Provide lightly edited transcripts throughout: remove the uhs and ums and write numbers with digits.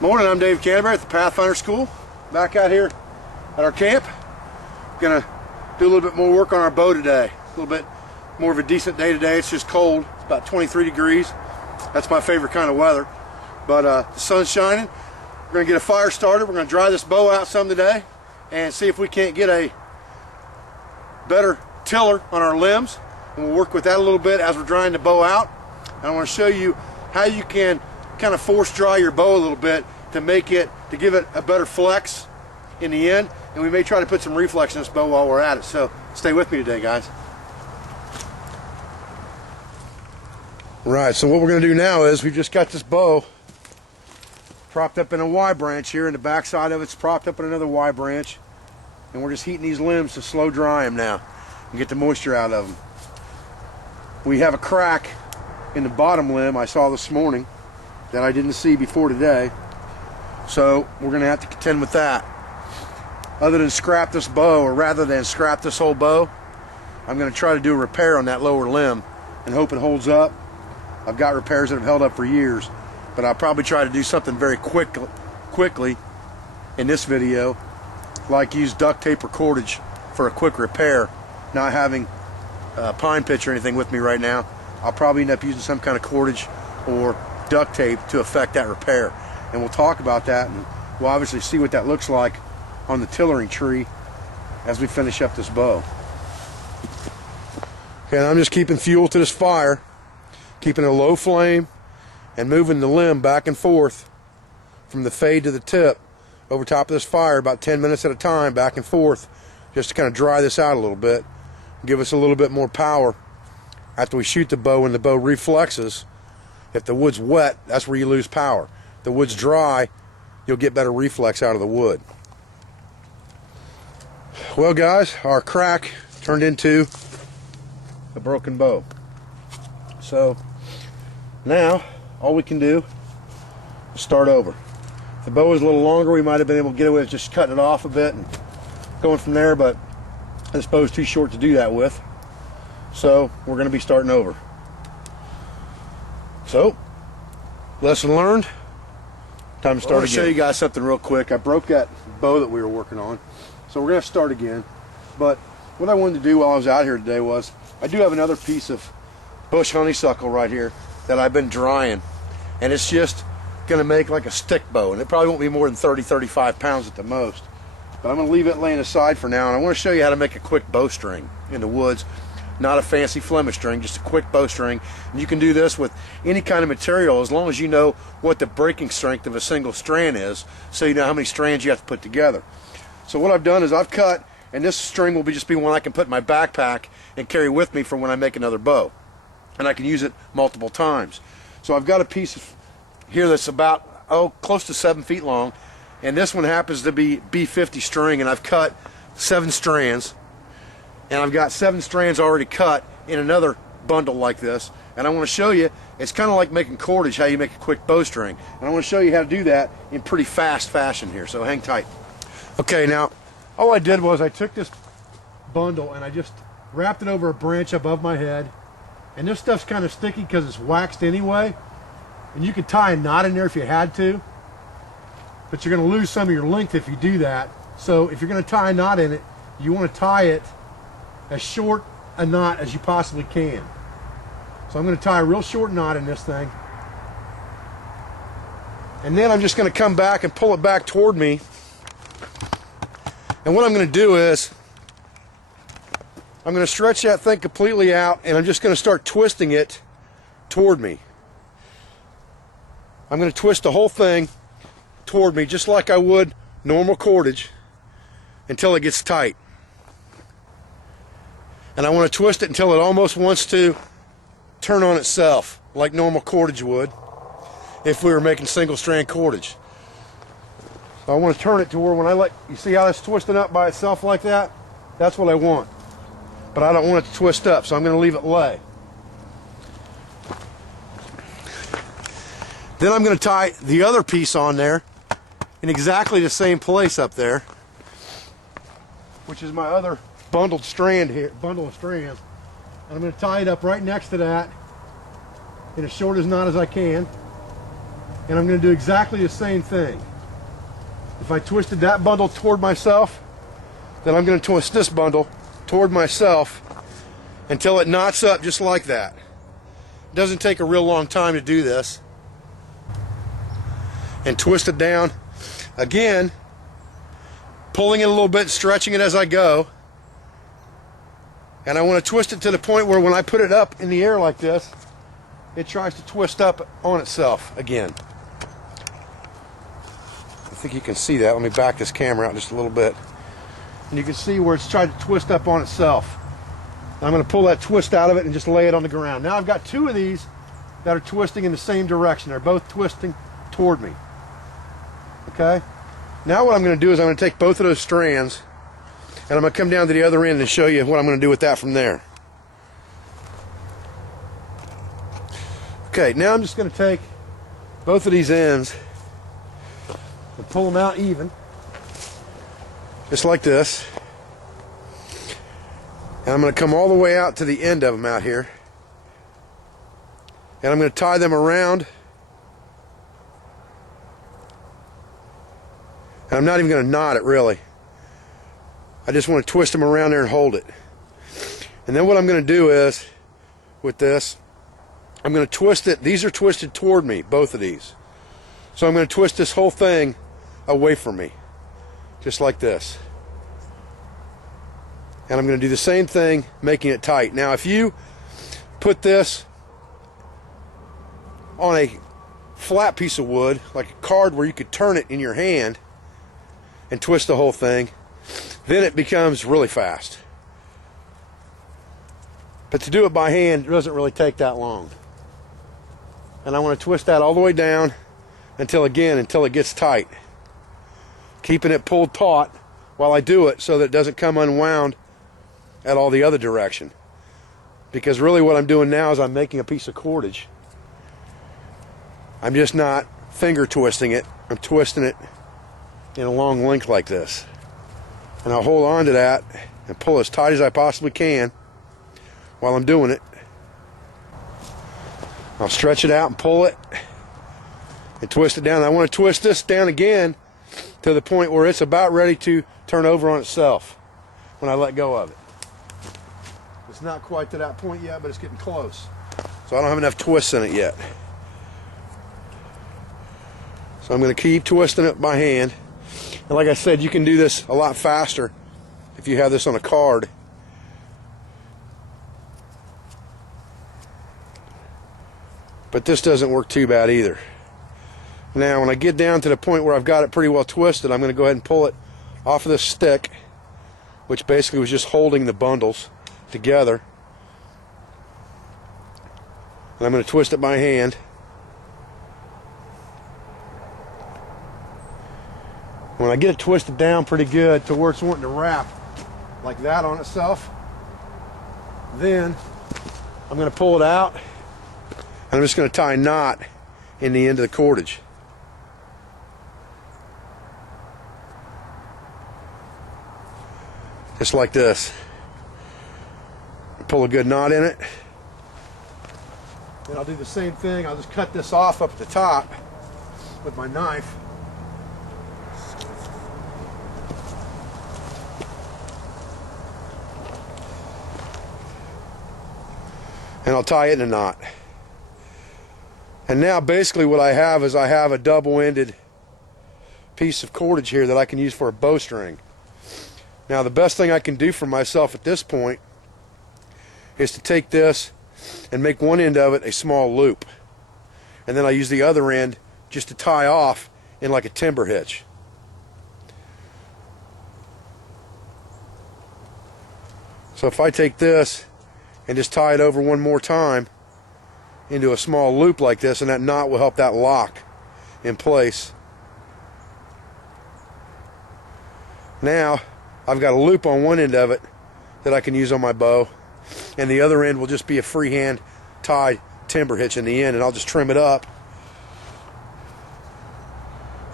Morning, I'm Dave Canterbury at the Pathfinder School. Back out here at our camp. Gonna do a little bit more work on our bow today. A little bit more of a decent day today. It's just cold. It's about 23 degrees. That's my favorite kind of weather. But the sun's shining. We're gonna get a fire started. We're gonna dry this bow out some today and see if we can't get a better tiller on our limbs. And we'll work with that a little bit as we're drying the bow out. And I want to show you how you can kind of force dry your bow a little bit to give it a better flex in the end, and we may try to put some reflex in this bow while we're at it. So stay with me today, guys. Right, so what we're going to do now is we've just got this bow propped up in a Y branch here, and the back side of it's propped up in another Y branch, and we're just heating these limbs to slow dry them now and get the moisture out of them. We have a crack in the bottom limb I saw this morning that I didn't see before today, so we're going to have to contend with that. Other than scrap this bow, or rather than scrap this whole bow, I'm going to try to do a repair on that lower limb and hope it holds up. I've got repairs that have held up for years, but I'll probably try to do something very quickly in this video, like use duct tape or cordage for a quick repair. Not having pine pitch or anything with me right now, I'll probably end up using some kind of cordage or duct tape to affect that repair, and we'll talk about that, and we'll obviously see what that looks like on the tillering tree as we finish up this bow. Okay, and I'm just keeping fuel to this fire, keeping a low flame and moving the limb back and forth from the fade to the tip over top of this fire about 10 minutes at a time, back and forth, just to kind of dry this out a little bit, give us a little bit more power after we shoot the bow. When the bow reflexes, if the wood's wet, that's where you lose power. If the wood's dry, you'll get better reflex out of the wood. Well, guys, our crack turned into a broken bow. So now all we can do is start over. If the bow was a little longer, we might have been able to get away with just cutting it off a bit and going from there, but this bow's too short to do that with. So we're going to be starting over. So, lesson learned. Time to start again. I'll show you guys something real quick. I broke that bow that we were working on, so we're going to start again. But what I wanted to do while I was out here today was, I do have another piece of bush honeysuckle right here that I've been drying, and it's just going to make like a stick bow, and it probably won't be more than 30-35 pounds at the most. But I'm going to leave it laying aside for now, and I want to show you how to make a quick bowstring in the woods. Not a fancy Flemish string, just a quick bowstring. And you can do this with any kind of material as long as you know what the breaking strength of a single strand is, so you know how many strands you have to put together. So what I've done is I've cut, and this string will just be one I can put in my backpack and carry with me for when I make another bow. And I can use it multiple times. So I've got a piece of here that's about, close to 7 feet long, and this one happens to be B50 string, and I've cut 7 strands. And I've got 7 strands already cut in another bundle like this, and I want to show you, it's kind of like making cordage, how you make a quick bowstring, and I want to show you how to do that in pretty fast fashion here, so hang tight. Okay, now all I did was I took this bundle and I just wrapped it over a branch above my head, and this stuff's kind of sticky because it's waxed anyway, and you could tie a knot in there if you had to, but you're going to lose some of your length if you do that. So if you're going to tie a knot in it, you want to tie it as short a knot as you possibly can. So I'm going to tie a real short knot in this thing, and then I'm just going to come back and pull it back toward me, and what I'm going to do is I'm going to stretch that thing completely out, and I'm just going to start twisting it toward me. I'm going to twist the whole thing toward me just like I would normal cordage until it gets tight. And I want to twist it until it almost wants to turn on itself, like normal cordage would if we were making single strand cordage. So I want to turn it to where when you see how it's twisting up by itself like that? That's what I want. But I don't want it to twist up, so I'm going to leave it lay. Then I'm going to tie the other piece on there in exactly the same place up there, which is my other bundle of strands. And I'm going to tie it up right next to that in as short a knot as I can. And I'm going to do exactly the same thing. If I twisted that bundle toward myself, then I'm going to twist this bundle toward myself until it knots up just like that. It doesn't take a real long time to do this. And twist it down again, pulling it a little bit, stretching it as I go. And I want to twist it to the point where when I put it up in the air like this, it tries to twist up on itself again. I think you can see that. Let me back this camera out just a little bit. And you can see where it's tried to twist up on itself. I'm going to pull that twist out of it and just lay it on the ground. Now I've got two of these that are twisting in the same direction. They're both twisting toward me. Okay? Now what I'm going to do is I'm going to take both of those strands and I'm going to come down to the other end and show you what I'm going to do with that from there. Okay, now I'm just going to take both of these ends and pull them out even, just like this. And I'm going to come all the way out to the end of them out here. And I'm going to tie them around. And I'm not even going to knot it really. I just want to twist them around there and hold it. And then what I'm going to do is, with this, I'm going to twist it. These are twisted toward me, both of these. So I'm going to twist this whole thing away from me, just like this. And I'm going to do the same thing, making it tight. Now if you put this on a flat piece of wood, like a card where you could turn it in your hand and twist the whole thing, then it becomes really fast. But to do it by hand, it doesn't really take that long. And I want to twist that all the way down until it gets tight. Keeping it pulled taut while I do it so that it doesn't come unwound at all the other direction. Because really what I'm doing now is I'm making a piece of cordage. I'm just not finger twisting it. I'm twisting it in a long length like this. And I'll hold on to that and pull as tight as I possibly can while I'm doing it. I'll stretch it out and pull it and twist it down. I want to twist this down again to the point where it's about ready to turn over on itself when I let go of it. It's not quite to that point yet, but it's getting close. So I don't have enough twists in it yet. So I'm going to keep twisting it by hand. And like I said, you can do this a lot faster if you have this on a card. But this doesn't work too bad either. Now when I get down to the point where I've got it pretty well twisted, I'm going to go ahead and pull it off of this stick, which basically was just holding the bundles together. And I'm going to twist it by hand. When I get it twisted down pretty good to where it's wanting to wrap like that on itself, then I'm going to pull it out and I'm just going to tie a knot in the end of the cordage. Just like this. Pull a good knot in it. Then I'll do the same thing. I'll just cut this off up at the top with my knife. And I'll tie it in a knot. And now basically what I have is I have a double-ended piece of cordage here that I can use for a bowstring. Now the best thing I can do for myself at this point is to take this and make one end of it a small loop. And then I use the other end just to tie off in like a timber hitch. So if I take this and just tie it over one more time into a small loop like this, and that knot will help that lock in place. Now I've got a loop on one end of it that I can use on my bow, and the other end will just be a freehand tied timber hitch in the end, and I'll just trim it up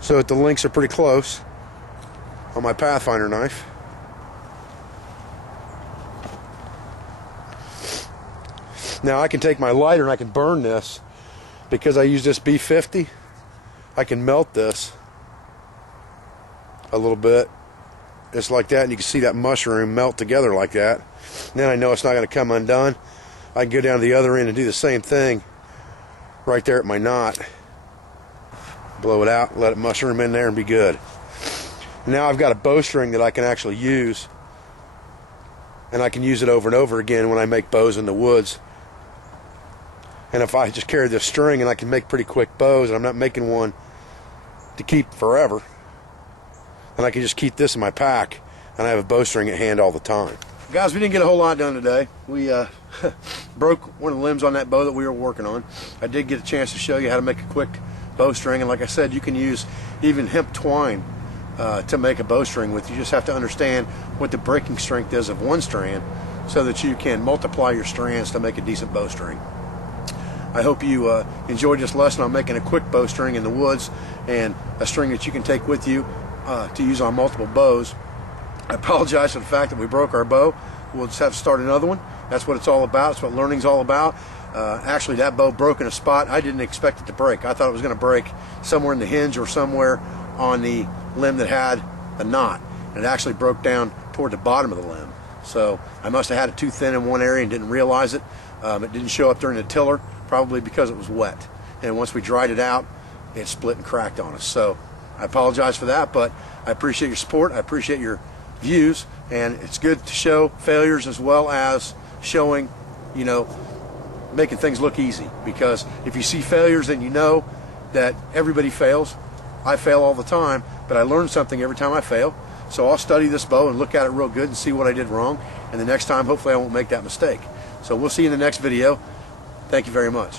so that the links are pretty close on my Pathfinder knife. Now I can take my lighter and I can burn this because I use this B50 I can melt this a little bit, just like that, and you can see that mushroom melt together like that. And then I know it's not going to come undone. I can go down to the other end and do the same thing right there at my knot. Blow it out, let it mushroom in there, and be good. Now I've got a bowstring that I can actually use, and I can use it over and over again when I make bows in the woods. And if I just carry this string, and I can make pretty quick bows, and I'm not making one to keep forever, and I can just keep this in my pack, and I have a bowstring at hand all the time. Guys, we didn't get a whole lot done today. We broke one of the limbs on that bow that we were working on. I did get a chance to show you how to make a quick bowstring, and like I said, you can use even hemp twine to make a bowstring with. You just have to understand what the breaking strength is of one strand so that you can multiply your strands to make a decent bowstring. I hope you enjoyed this lesson on making a quick bowstring in the woods, and a string that you can take with you to use on multiple bows. I apologize for the fact that we broke our bow. We'll just have to start another one. That's what it's all about. It's what learning's all about. Actually, that bow broke in a spot I didn't expect it to break. I thought it was going to break somewhere in the hinge or somewhere on the limb that had a knot, and it actually broke down toward the bottom of the limb. So I must have had it too thin in one area and didn't realize it. It didn't show up during the tiller, probably because it was wet. And once we dried it out, it split and cracked on us. So I apologize for that, but I appreciate your support. I appreciate your views, and it's good to show failures as well as showing, you know, making things look easy. Because if you see failures, then you know that everybody fails. I fail all the time, but I learn something every time I fail. So I'll study this bow and look at it real good and see what I did wrong, and the next time hopefully I won't make that mistake. So we'll see you in the next video. Thank you very much.